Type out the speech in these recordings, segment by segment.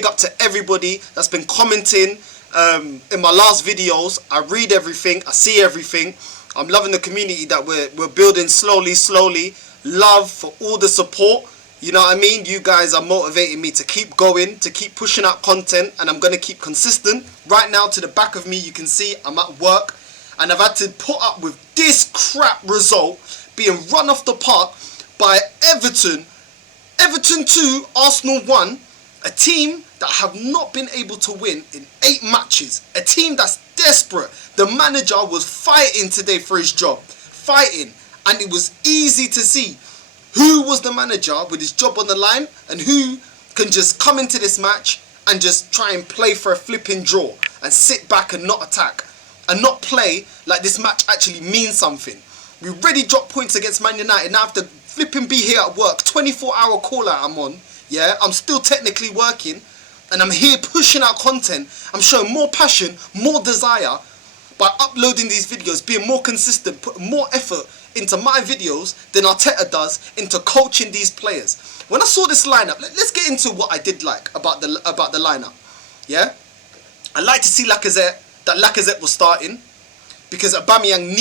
big up to everybody that's been commenting in my last videos. I read everything, I see everything. I'm loving the community that we're building slowly. Love for all the support. You know what I mean? You guys are motivating me to keep going, to keep pushing out content, and I'm going to keep consistent. Right now, to the back of me, you can see I'm at work, and I've had to put up with this crap result being run off the park by Everton. Everton 2, Arsenal 1, a team that have not been able to win in 8 matches. A team that's desperate. The manager was fighting today for his job. Fighting. And it was easy to see who was the manager with his job on the line and who can just come into this match and just try and play for a flipping draw and sit back and not attack and not play like this match actually means something. We already dropped points against Man United. Now I have to flipping be here at work. 24-hour call out I'm on. Yeah, I'm still technically working and I'm here pushing out content. I'm showing more passion, more desire by uploading these videos, being more consistent, putting more effort into my videos than Arteta does into coaching these players. When I saw this lineup, let's get into what I did like about the lineup. Yeah, I like to see Lacazette was starting because Aubameyang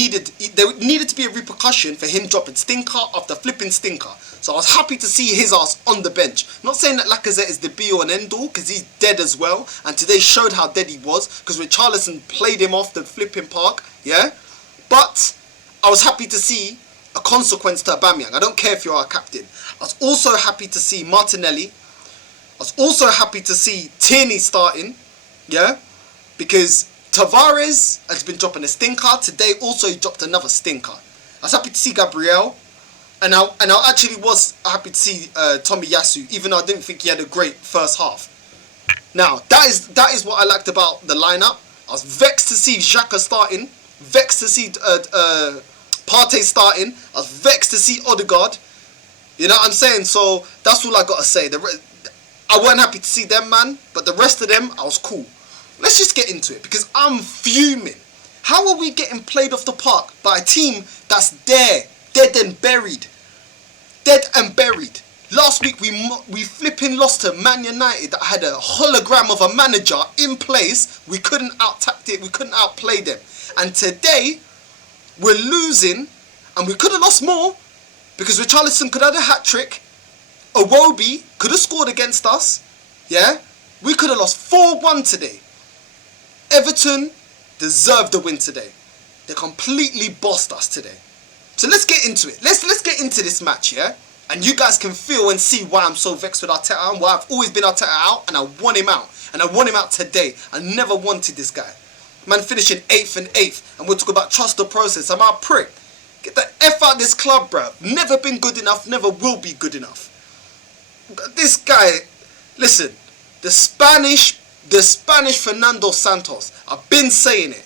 there needed to be a repercussion for him dropping stinker after flipping stinker. So I was happy to see his ass on the bench. Not saying that Lacazette is the be-all and end-all because he's dead as well, and today showed how dead he was because Richarlison played him off the flipping park. Yeah, but I was happy to see a consequence to Aubameyang. I don't care if you're a captain. I was also happy to see Martinelli. I was also happy to see Tierney starting. Yeah, because Tavares has been dropping a stinker. Today also he dropped another stinker. I was happy to see Gabriel. And I actually was happy to see Tomiyasu, even though I didn't think he had a great first half. Now, that is what I liked about the lineup. I was vexed to see Xhaka starting. Vexed to see Partey starting. I was vexed to see Odegaard. You know what I'm saying? So that's all I got to say. I wasn't happy to see them, man. But the rest of them, I was cool. Let's just get into it because I'm fuming. How are we getting played off the park by a team that's there, dead and buried? Dead and buried. Last week we flipping lost to Man United that had a hologram of a manager in place. We couldn't out-tact it. We couldn't outplay them. And today, we're losing, and we could have lost more because Richarlison could have had a hat-trick. Iwobi could have scored against us. Yeah? We could have lost 4-1 today. Everton deserved the win today. They completely bossed us today. So let's get into it. Let's get into this match, yeah? And you guys can feel and see why I'm so vexed with Arteta and why I've always been Arteta out and I want him out. And I want him out today. I never wanted this guy. Man finishing 8th and 8th, and we'll talk about trust the process. I'm out prick. Get the F out of this club, bruv. Never been good enough, never will be good enough. This guy, listen, the Spanish Fernando Santos. I've been saying it.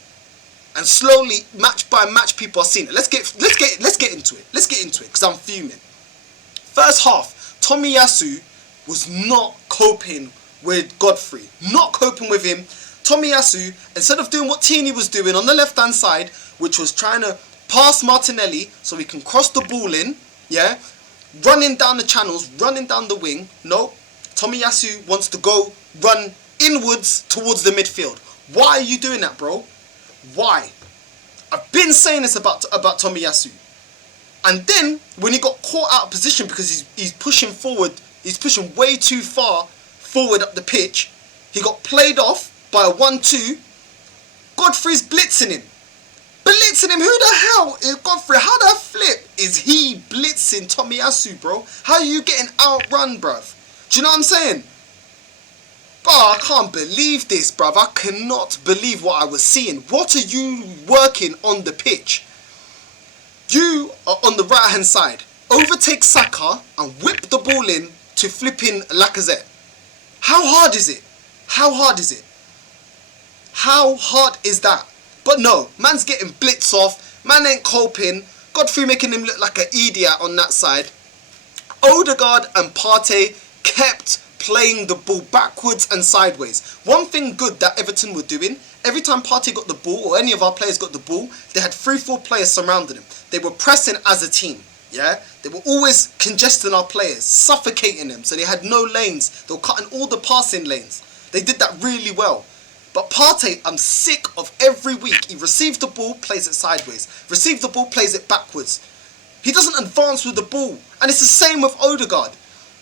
And slowly, match by match, people are seeing it. Let's get into it. Let's get into it, because I'm fuming. First half, Tomiyasu was not coping with Godfrey. Not coping with him. Tomiyasu, instead of doing what Tierney was doing on the left-hand side, which was trying to pass Martinelli so he can cross the ball in, yeah, running down the channels, running down the wing. No, Tomiyasu wants to go run inwards towards the midfield. Why are you doing that, bro? Why? I've been saying this about Tomiyasu. And then, when he got caught out of position because he's pushing forward, he's pushing way too far forward up the pitch, he got played off by a 1-2. Godfrey's blitzing him. Blitzing him? Who the hell is Godfrey? How the flip is he blitzing Tomiyasu, bro? How are you getting outrun, bruv? Do you know what I'm saying? Bro, I can't believe this, bruv. I cannot believe what I was seeing. What are you working on the pitch? You are on the right hand side. Overtake Saka and whip the ball in to flipping Lacazette. How hard is it? How hard is it? How hard is that? But no, man's getting blitz off. Man ain't coping. Godfrey making him look like an idiot on that side. Odegaard and Partey kept playing the ball backwards and sideways. One thing good that Everton were doing, every time Partey got the ball or any of our players got the ball, they had 3-4 players surrounding him. They were pressing as a team. Yeah, they were always congesting our players, suffocating them, so they had no lanes. They were cutting all the passing lanes. They did that really well. But Partey, I'm sick of every week. He receives the ball, plays it sideways. Receives the ball, plays it backwards. He doesn't advance with the ball. And it's the same with Odegaard.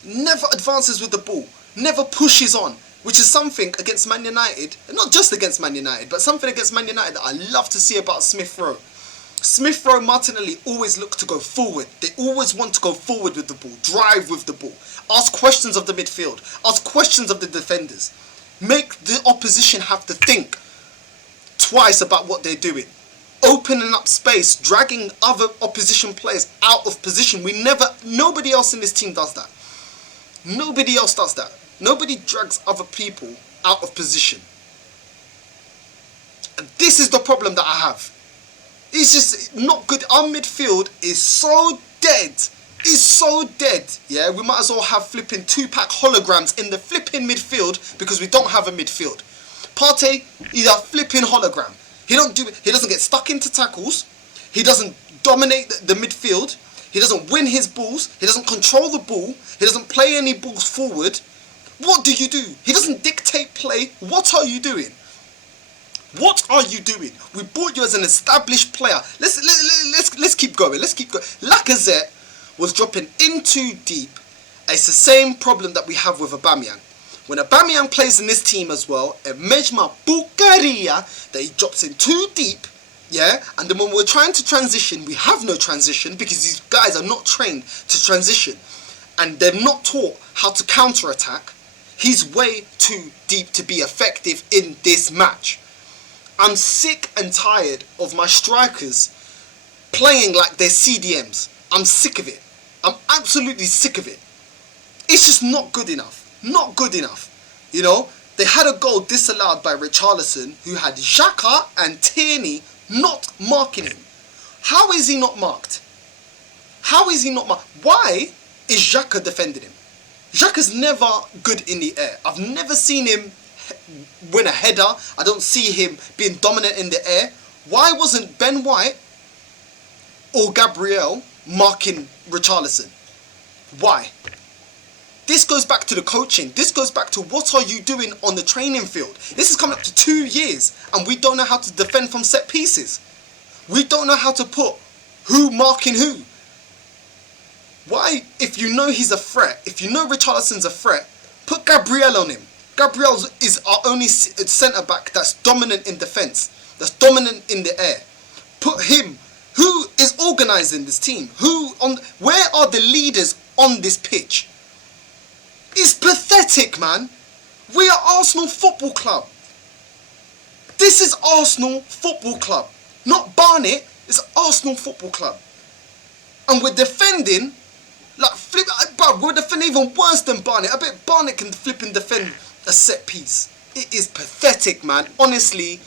Never advances with the ball. Never pushes on. Which is something against Man United, and not just against Man United, but something against Man United that I love to see about Smith Rowe. Smith Rowe, Martinelli always look to go forward. They always want to go forward with the ball, drive with the ball, ask questions of the midfield, ask questions of the defenders. Make the opposition have to think twice about what they're doing. Opening up space, dragging other opposition players out of position. Nobody else in this team does that. Nobody else does that. Nobody drags other people out of position. And this is the problem that I have. It's just not good. Our midfield is so dead. It's so dead. Yeah, we might as well have flipping 2-pack holograms in the flipping midfield because we don't have a midfield. Partey, he's a flipping hologram. He doesn't get stuck into tackles. He doesn't dominate the midfield. He doesn't win his balls. He doesn't control the ball. He doesn't play any balls forward. What do you do? He doesn't dictate play. What are you doing? What are you doing? We bought you as an established player. Let's keep going. Let's keep going. Lacazette was dropping in too deep. It's the same problem that we have with Aubameyang. When Aubameyang plays in this team as well, it makes my bucaria that he drops in too deep. Yeah, and then when we're trying to transition, we have no transition because these guys are not trained to transition, and they're not taught how to counter-attack. He's way too deep to be effective in this match. I'm sick and tired of my strikers playing like they're CDMs. I'm sick of it. I'm absolutely sick of it. It's just not good enough. Not good enough. You know, they had a goal disallowed by Richarlison, who had Xhaka and Tierney not marking him. How is he not marked? How is he not marked? Why is Xhaka defending him? Xhaka's never good in the air. I've never seen him win a header. I don't see him being dominant in the air. Why wasn't Ben White or Gabriel marking Richarlison? Why? This goes back to the coaching. This goes back to what are you doing on the training field. This is coming up to 2 years and we don't know how to defend from set pieces. We don't know how to put who marking who. Why, if you know he's a threat, if you know Richarlison's a threat, put Gabriel on him. Gabriel is our only centre-back that's dominant in defence, that's dominant in the air. Put him. Who is organising this team? Where are the leaders on this pitch? It's pathetic, man. We are Arsenal Football Club. This is Arsenal Football Club. Not Barnet, it's Arsenal Football Club. And we're defending, we're defending even worse than Barnet. I bet Barnet can flip and defend a set piece. It is pathetic, man. Honestly,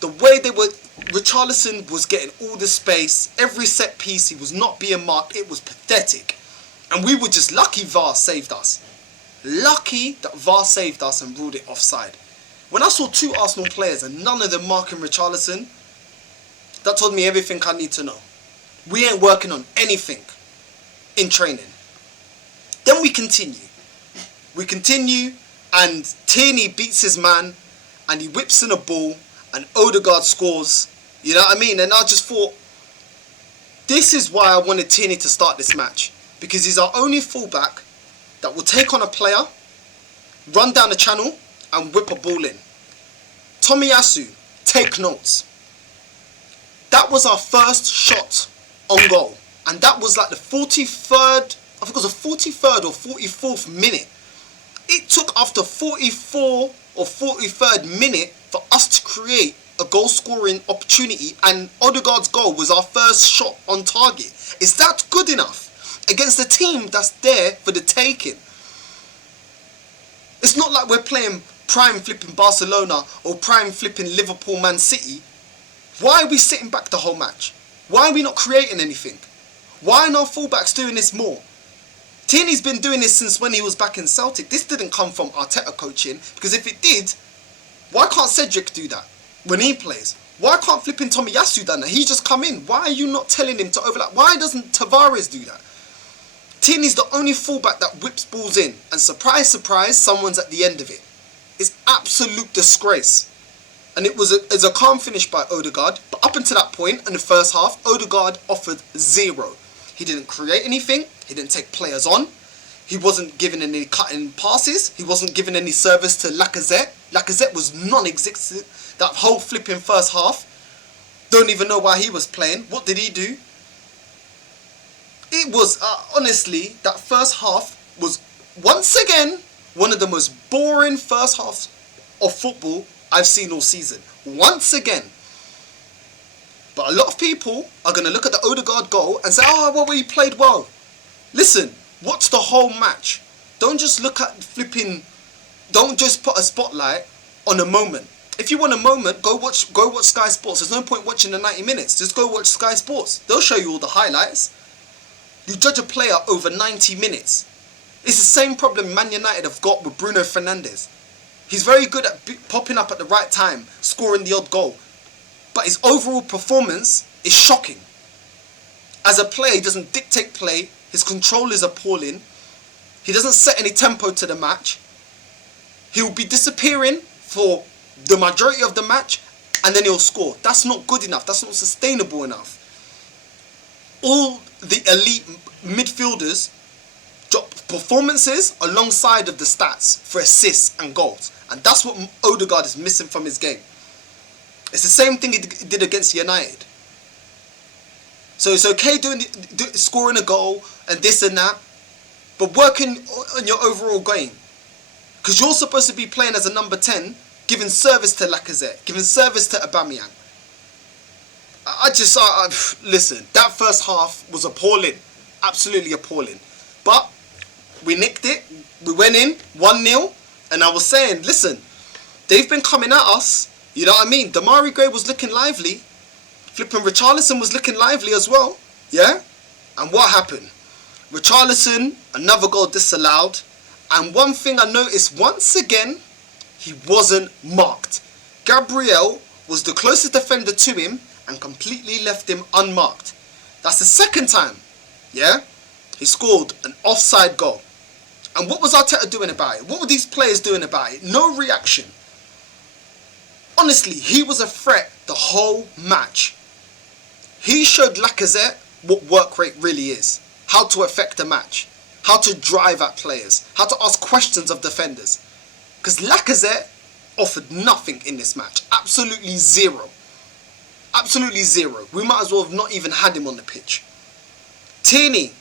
the way Richarlison was getting all the space, every set piece, he was not being marked. It was pathetic. And we were just lucky VAR saved us. Lucky that VAR saved us and ruled it offside. When I saw 2 Arsenal players and none of them marking Richarlison, that told me everything I need to know. We ain't working on anything in training. Then we continue. We continue and Tierney beats his man and he whips in a ball and Odegaard scores. You know what I mean? And I just thought, this is why I wanted Tierney to start this match. Because he's our only fullback that will take on a player, run down the channel and whip a ball in. Tomiyasu, take notes. That was our first shot on goal. And that was like the 43rd, I think it was the 43rd or 44th minute. It took after 44 or 43rd minute for us to create a goal scoring opportunity, and Odegaard's goal was our first shot on target. Is that good enough against a team that's there for the taking? It's not like we're playing prime flipping Barcelona or prime flipping Liverpool Man City. Why are we sitting back the whole match? Why are we not creating anything? Why aren't our fullbacks doing this more? Tierney's been doing this since when he was back in Celtic. This didn't come from Arteta coaching, because if it did, why can't Cedric do that when he plays? Why can't flipping Tomiyasu done that? He just come in. Why are you not telling him to overlap? Why doesn't Tavares do that? Tierney's the only fullback that whips balls in. And surprise, surprise, someone's at the end of it. It's absolute disgrace. And it's a calm finish by Odegaard. But up until that point, in the first half, Odegaard offered zero. He didn't create anything. He didn't take players on. He wasn't giving any cutting passes. He wasn't giving any service to Lacazette. Lacazette was non-existent. That whole flipping first half. Don't even know why he was playing. What did he do? It was, honestly, that first half was, once again, one of the most boring first halves of football I've seen all season. Once again. But a lot of people are going to look at the Odegaard goal and say, oh, well, he played well. Listen, watch the whole match. Don't just look at flipping, don't just put a spotlight on a moment. If you want a moment, go watch Sky Sports. There's no point watching the 90 minutes. Just go watch Sky Sports. They'll show you all the highlights. You judge a player over 90 minutes. It's the same problem Man United have got with Bruno Fernandes. He's very good at popping up at the right time, scoring the odd goal. But his overall performance is shocking. As a player, he doesn't dictate play. His control is appalling. He doesn't set any tempo to the match. He will be disappearing for the majority of the match and then he'll score. That's not good enough. That's not sustainable enough. All the elite midfielders drop performances alongside of the stats for assists and goals. And that's what Odegaard is missing from his game. It's the same thing he did against United. So it's okay scoring a goal and this and that, but working on your overall game. Because you're supposed to be playing as a number 10, giving service to Lacazette, giving service to Aubameyang. Listen, that first half was appalling. Absolutely appalling. But we nicked it. We went in 1-0. And I was saying, listen, they've been coming at us. You know what I mean? Damari Gray was looking lively. Flipping Richarlison was looking lively as well. Yeah? And what happened? Richarlison, another goal disallowed. And one thing I noticed once again, he wasn't marked. Gabriel was the closest defender to him and completely left him unmarked. That's the second time. Yeah? He scored an offside goal. And what was Arteta doing about it? What were these players doing about it? No reaction. Honestly, he was a threat the whole match. He showed Lacazette what work rate really is. How to affect a match. How to drive at players. How to ask questions of defenders. Because Lacazette offered nothing in this match. Absolutely zero. Absolutely zero. We might as well have not even had him on the pitch. Tierney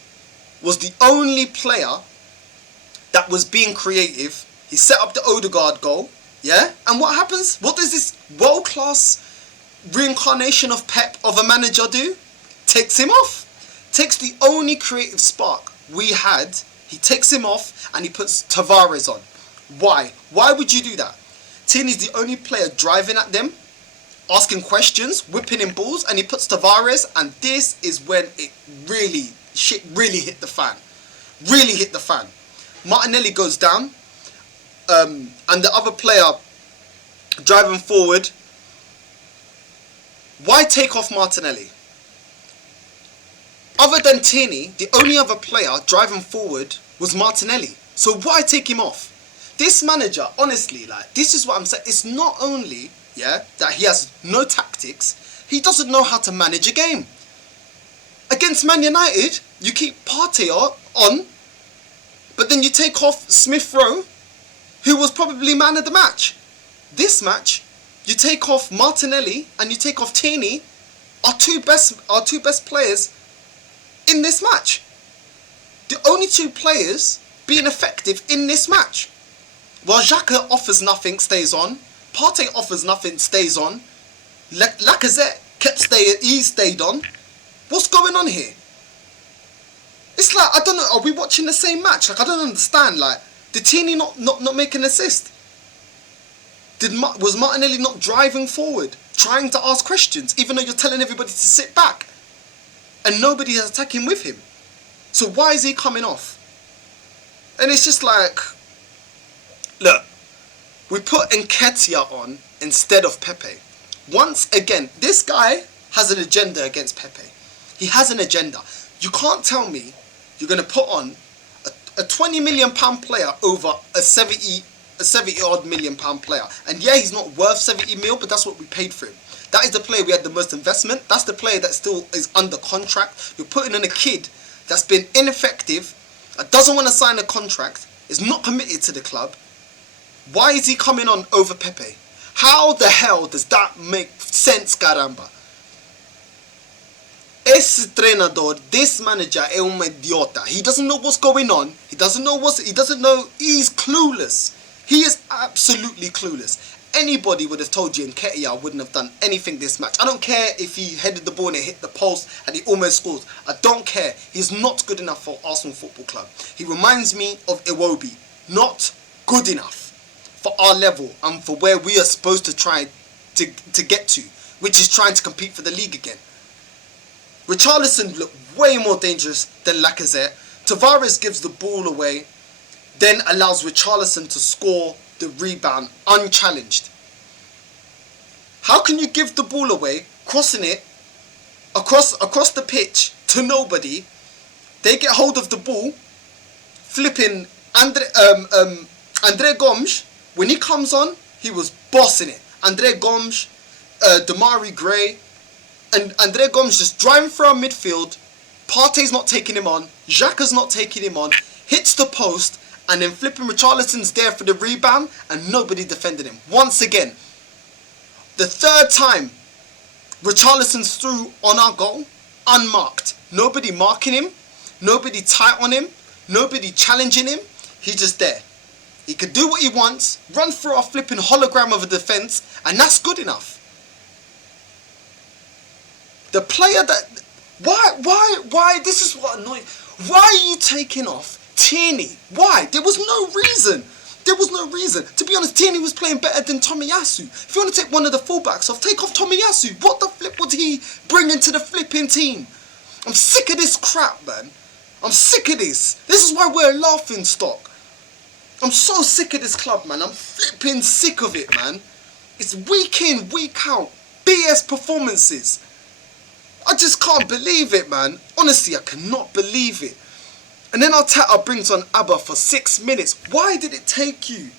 was the only player that was being creative. He set up the Odegaard goal. Yeah? And what happens? What does this world-class reincarnation of Pep, of a manager, do? Takes him off. Takes the only creative spark we had. He takes him off and he puts Tavares on. Why? Why would you do that? Tierney's the only player driving at them, asking questions, whipping in balls, and he puts Tavares, and this is when it shit really hit the fan. Really hit the fan. Martinelli goes down, and the other player driving forward. Why take off Martinelli? Other than Tierney, the only other player driving forward was Martinelli. So why take him off? This manager, honestly, like, this is what I'm saying. It's not only, yeah, that he has no tactics, he doesn't know how to manage a game. Against Man United, you keep Partey on, but then you take off Smith Rowe, who was probably man of the match. This match, you take off Martinelli and you take off Tierney, our two best players in this match. The only two players being effective in this match. While Xhaka offers nothing, stays on. Partey offers nothing, stays on. Lacazette he stayed on. What's going on here? It's like, I don't know, are we watching the same match? Like, I don't understand. Like, did Tierney not make an assist? Was Martinelli not driving forward, trying to ask questions, even though you're telling everybody to sit back? And nobody is attacking with him. So why is he coming off? And it's just like, look, we put Nketiah on instead of Pepe. Once again, this guy has an agenda against Pepe. He has an agenda. You can't tell me you're going to put on a £20 million player over a 70 odd million pound player. And yeah, he's not worth 70 mil, but that's what we paid for him. That is the player we had the most investment. That's the player that still is under contract. You're putting in a kid that's been ineffective, that doesn't want to sign a contract, is not committed to the club. Why is he coming on over Pepe? How the hell does that make sense, caramba? Ese entrenador, this manager, es un idiota. He doesn't know what's going on. He doesn't know. He's clueless. He is absolutely clueless. Anybody would have told you Nketiah wouldn't have done anything this match. I don't care if he headed the ball and it hit the post and he almost scores. I don't care. He's not good enough for Arsenal Football Club. He reminds me of Iwobi. Not good enough for our level and for where we are supposed to try to get to, which is trying to compete for the league again. Richarlison looked way more dangerous than Lacazette. Tavares gives the ball away, then allows Richarlison to score the rebound unchallenged. How can you give the ball away, crossing it across the pitch to nobody? They get hold of the ball, flipping Andre Gomes. When he comes on, he was bossing it. Andre Gomes, Damari Gray, and Andre Gomes just driving through midfield. Partey's not taking him on. Xhaka's not taking him on. Hits the post, and then flipping Richarlison's there for the rebound, and nobody defended him. Once again, the third time, Richarlison's through on our goal, unmarked. Nobody marking him, nobody tight on him, nobody challenging him. He's just there. He could do what he wants, run through our flipping hologram of a defence, and that's good enough. The player that... Why? This is what annoys... Why are you taking off Tierney? Why? There was no reason. There was no reason. To be honest, Tierney was playing better than Tomiyasu. If you want to take one of the fullbacks off, take off Tomiyasu. What the flip would he bring into the flipping team? I'm sick of this crap, man. I'm sick of this. This is why we're a laughing stock. I'm so sick of this club, man. I'm flipping sick of it, man. It's week in, week out. BS performances. I just can't believe it, man. Honestly, I cannot believe it. And then Arteta brings on Abba for 6 minutes. Why did it take you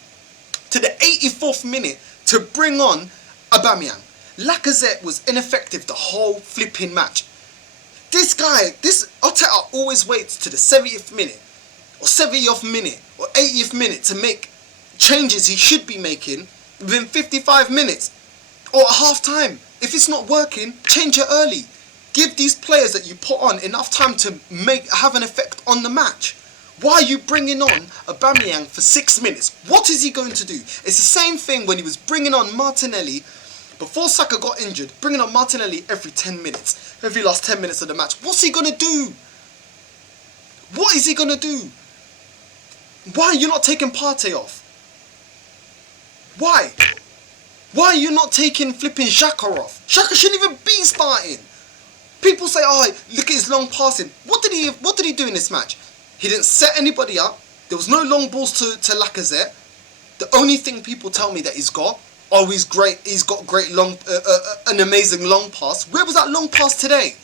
to the 84th minute to bring on Aubameyang? Lacazette was ineffective the whole flipping match. This Arteta always waits to the 70th minute or 70th minute or 80th minute to make changes he should be making within 55 minutes or at half time. If it's not working, change it early. Give these players that you put on enough time to have an effect on the match. Why are you bringing on Aubameyang for 6 minutes? What is he going to do? It's the same thing when he was bringing on Martinelli before Saka got injured. Bringing on Martinelli every 10 minutes. Every last 10 minutes of the match. What's he going to do? What is he going to do? Why are you not taking Partey off? Why? Why are you not taking flipping Xhaka off? Xhaka shouldn't even be starting. People say, oh, look at his long passing. What did he do in this match? He didn't set anybody up. There was no long balls to Lacazette. The only thing people tell me that he's got, oh, he's great. He's got great an amazing long pass. Where was that long pass today?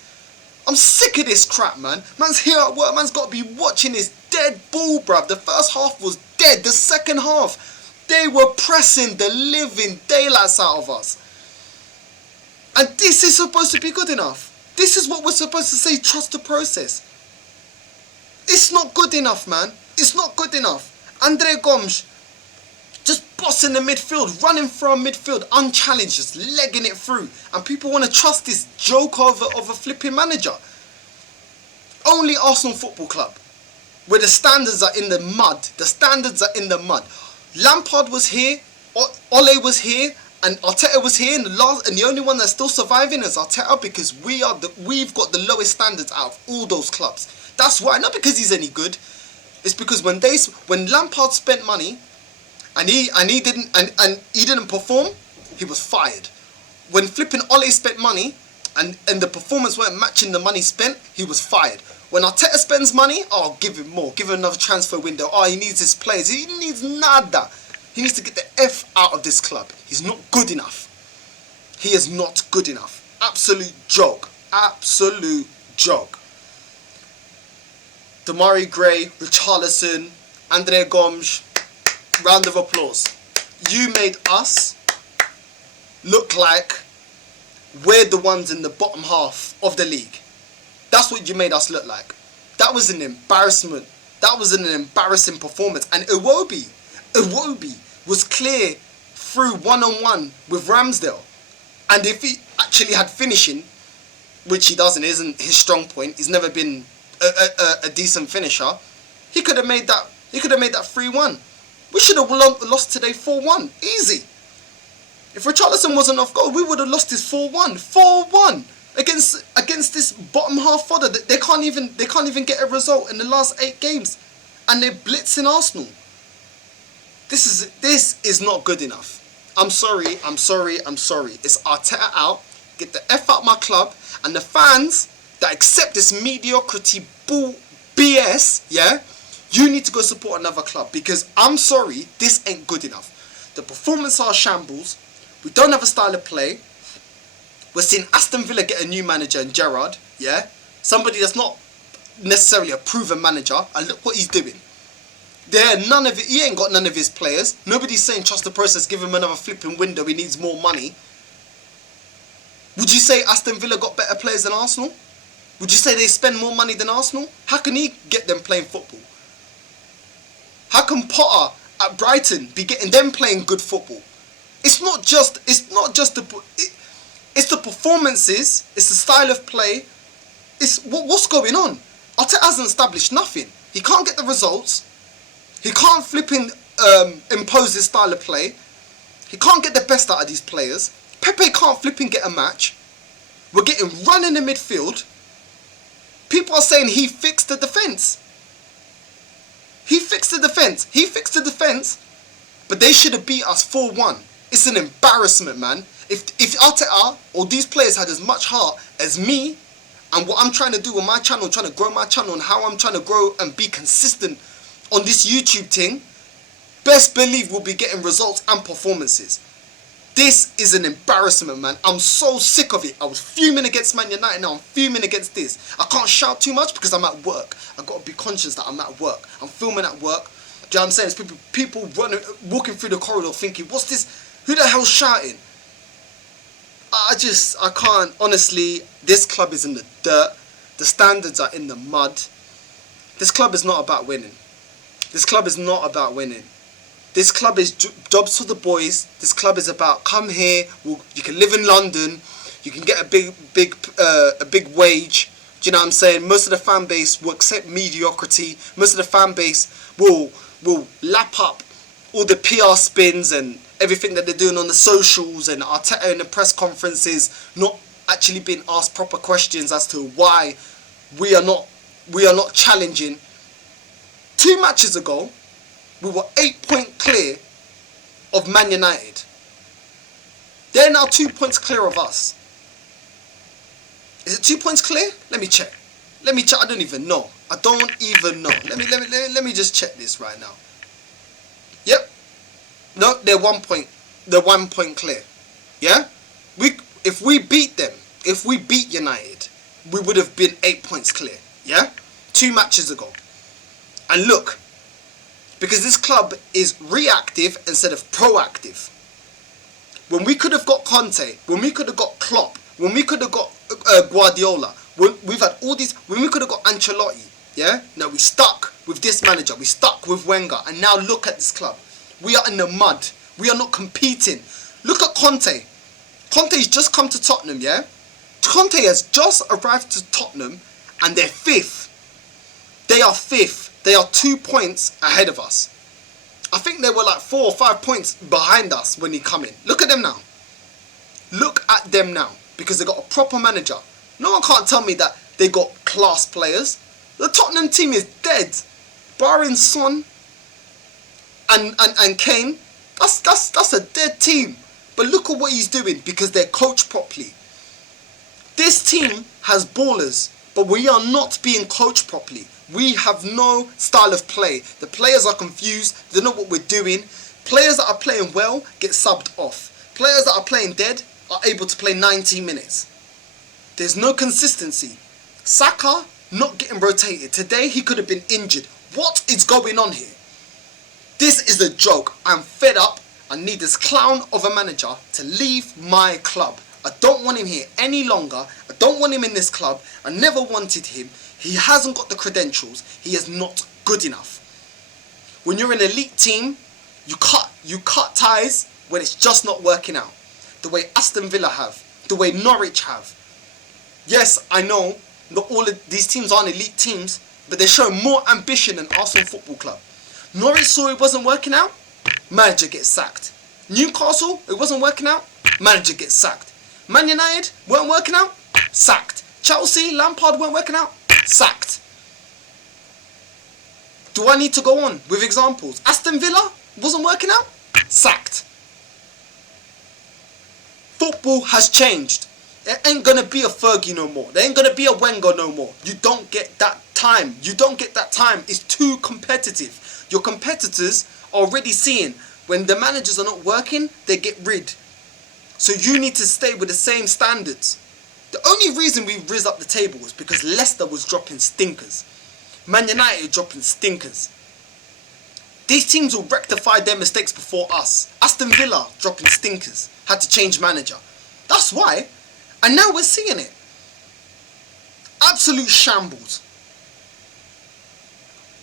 I'm sick of this crap, man. Man's here at work. Man's got to be watching his dead ball, bruv. The first half was dead. The second half, they were pressing the living daylights out of us. And this is supposed to be good enough. This is what we're supposed to say, trust the process. It's not good enough, man. It's not good enough. Andre Gomes just bossing the midfield, running from midfield, unchallenged, just legging it through. And people want to trust this joke of a flipping manager. Only Arsenal Football Club, where the standards are in the mud. The standards are in the mud. Lampard was here, Ole was here, and Arteta was here, and the only one that's still surviving is Arteta, because we've got the lowest standards out of all those clubs. That's why, not because he's any good. It's because when Lampard spent money and he didn't perform, he was fired. When flipping Ole spent money and the performance weren't matching the money spent, he was fired. When Arteta spends money, oh, give him more, give him another transfer window. Oh, he needs his players. He needs nada. He needs to get the F out of this club. He's not good enough. He is not good enough. Absolute joke. Absolute joke. Demarai Gray, Richarlison, Andre Gomes, round of applause. You made us look like we're the ones in the bottom half of the league. That's what you made us look like. That was an embarrassment. That was an embarrassing performance. And Iwobi was clear through one-on-one with Ramsdale. And if he actually had finishing, which he doesn't, isn't his strong point, he's never been a decent finisher, he could have made that 3-1. We should have lost today 4-1. Easy. If Richarlison wasn't off goal, we would have lost this 4-1. 4-1 against this bottom half fodder. They can't even get a result in the last 8 games, and they're blitzing Arsenal. This is not good enough. I'm sorry. It's Arteta out. Get the F out my club, and the fans that accept this mediocrity bull BS, yeah, you need to go support another club, because I'm sorry, this ain't good enough. The performances are shambles. We don't have a style of play. We're seeing Aston Villa get a new manager in Gerrard, yeah, somebody that's not necessarily a proven manager, and look what he's doing. He ain't got none of his players. Nobody's saying trust the process, give him another flipping window, he needs more money. Would you say Aston Villa got better players than Arsenal? Would you say they spend more money than Arsenal? How can he get them playing football? How can Potter at Brighton be getting them playing good football? It's not just the performances, it's the style of play. It's what's going on. Arteta hasn't established nothing. He can't get the results. He can't flipping impose his style of play. He can't get the best out of these players. Pepe can't flipping get a match. We're getting run in the midfield. People are saying he fixed the defence. He fixed the defence, but they should have beat us 4-1. It's an embarrassment, man. If Arteta or these players had as much heart as me and what I'm trying to do on my channel, trying to grow my channel and how I'm trying to grow and be consistent on this YouTube thing, best believe we'll be getting results and performances. This is an embarrassment, man. I'm so sick of it. I was fuming against Man United, now I'm fuming against this. I can't shout too much because I'm at work. I've got to be conscious that I'm at work. I'm filming at work. Do you know what I'm saying? It's people running, walking through the corridor thinking, what's this? Who the hell's shouting? I can't. Honestly, this club is in the dirt. The standards are in the mud. This club is not about winning. This club is not about winning. This club is jobs for the boys. This club is about come here. You can live in London. You can get a big wage. Do you know what I'm saying? Most of the fan base will accept mediocrity. Most of the fan base will lap up all the PR spins and everything that they're doing on the socials, and Arteta in the press conferences not actually being asked proper questions as to why we are not challenging. 2 matches ago, we were 8 points clear of Man United. They're now 2 points clear of us. Is it 2 points clear? Let me check. I don't even know. Let me just check this right now. Yep. No, they're 1 point. They're 1 point clear. Yeah? If we beat them, if we beat United, we would have been 8 points clear. Yeah? 2 matches ago. And look, because this club is reactive instead of proactive. When we could have got Conte, when we could have got Klopp, when we could have got Guardiola, when we could have got Ancelotti, yeah? Now we stuck with this manager, we stuck with Wenger, and now look at this club. We are in the mud. We are not competing. Look at Conte. Conte's just come to Tottenham, yeah? Conte has just arrived to Tottenham, and they're 5th. They are 5th. They are 2 points ahead of us. I think they were like 4 or 5 points behind us when he come in. Look at them now. Look at them now. Because they got a proper manager. No one can't tell me that they got class players. The Tottenham team is dead. Barring Son and Kane, that's a dead team. But look at what he's doing because they're coached properly. This team has ballers, but we are not being coached properly. We have no style of play. The players are confused. They don't know what we're doing. Players that are playing well get subbed off. Players that are playing dead are able to play 90 minutes. There's no consistency. Saka not getting rotated. Today he could have been injured. What is going on here? This is a joke. I'm fed up. I need this clown of a manager to leave my club. I don't want him here any longer. I don't want him in this club. I never wanted him. He hasn't got the credentials. He is not good enough. When you're an elite team, you cut ties when it's just not working out. The way Aston Villa have, the way Norwich have. Yes, I know not all of these teams aren't elite teams, but they're showing more ambition than Arsenal Football Club. Norwich saw it wasn't working out, manager gets sacked. Newcastle, it wasn't working out, manager gets sacked. Man United, weren't working out, sacked. Chelsea, Lampard weren't working out, sacked. Do I need to go on with examples? Aston Villa, wasn't working out, sacked. Football has changed. It ain't going to be a Fergie no more. There ain't going to be a Wenger no more. You don't get that time. You don't get that time. It's too competitive. Your competitors are already seeing when the managers are not working, they get rid. So you need to stay with the same standards. The only reason we riz up the table was because Leicester was dropping stinkers. Man United dropping stinkers. These teams will rectify their mistakes before us. Aston Villa dropping stinkers. Had to change manager. That's why. And now we're seeing it. Absolute shambles.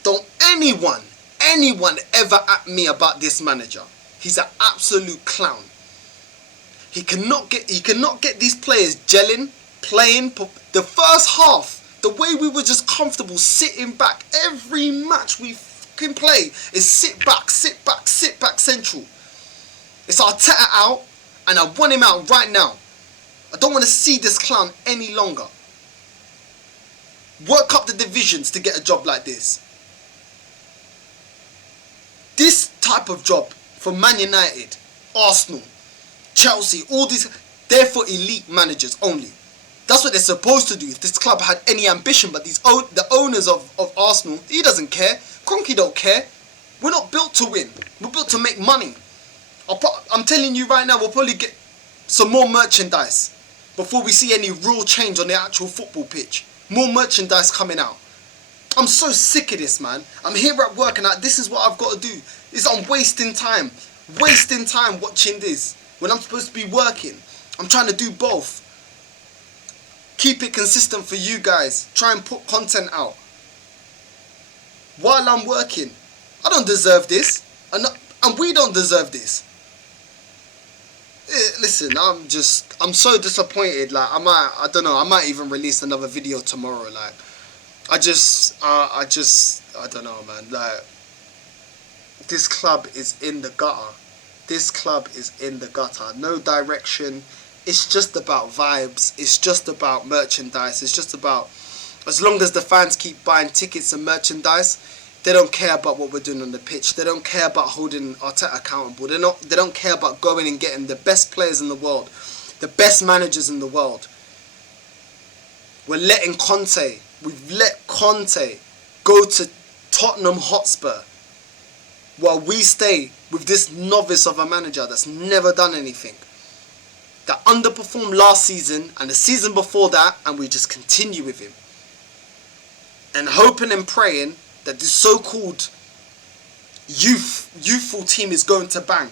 Don't anyone ever at me about this manager. He's an absolute clown. He cannot get these players gelling, playing. The first half, the way we were just comfortable sitting back. Every match we fucking play is sit back central. It's Arteta out, and I want him out right now. I don't want to see this clown any longer. Work up the divisions to get a job like this. This type of job for Man United, Arsenal, Chelsea, all these, they're for elite managers only. That's what they're supposed to do if this club had any ambition. But the owners of Arsenal, he doesn't care. Kroenke don't care. We're not built to win. We're built to make money. I'm telling you right now, we'll probably get some more merchandise before we see any real change on the actual football pitch. More merchandise coming out. I'm so sick of this, man. I'm here at work and this is what I've got to do. I'm wasting time. Wasting time watching this when I'm supposed to be working. I'm trying to do both. Keep it consistent for you guys. Try and put content out while I'm working. I don't deserve this. And we don't deserve this. Listen, I'm so disappointed. Like, I don't know, I might even release another video tomorrow. Like, I don't know, man. Like, this club is in the gutter. This club is in the gutter. No direction. It's just about vibes. It's just about merchandise. It's just about, as long as the fans keep buying tickets and merchandise, they don't care about what we're doing on the pitch. They don't care about holding Arteta accountable. They don't care about going and getting the best players in the world, the best managers in the world. We're letting Conte. We've let Conte go to Tottenham Hotspur while we stay with this novice of a manager that's never done anything. That underperformed last season and the season before that, and we just continue with him. And hoping and praying that this so-called youthful team is going to bang.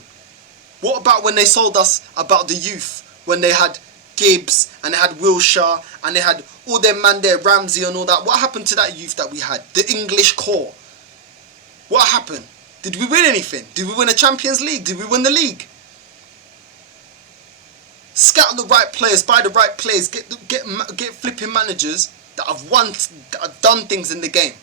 What about when they sold us about the youth? When they had Gibbs and they had Wilshere and they had all their man there, Ramsey and all that. What happened to that youth that we had? The English core. What happened? Did we win anything? Did we win a Champions League? Did we win the league? Scout the right players, buy the right players, get flipping managers that have won, that have done things in the game.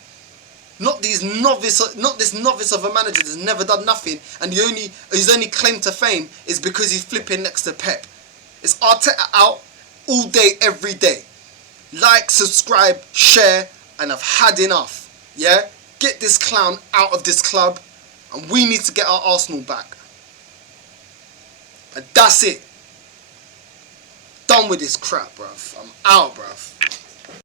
Not this novice of a manager that's never done nothing, and his only claim to fame is because he's flipping next to Pep. It's Arteta out all day, every day. Like, subscribe, share, and I've had enough. Yeah? Get this clown out of this club, and we need to get our Arsenal back. And that's it. Done with this crap, bruv. I'm out, bruv.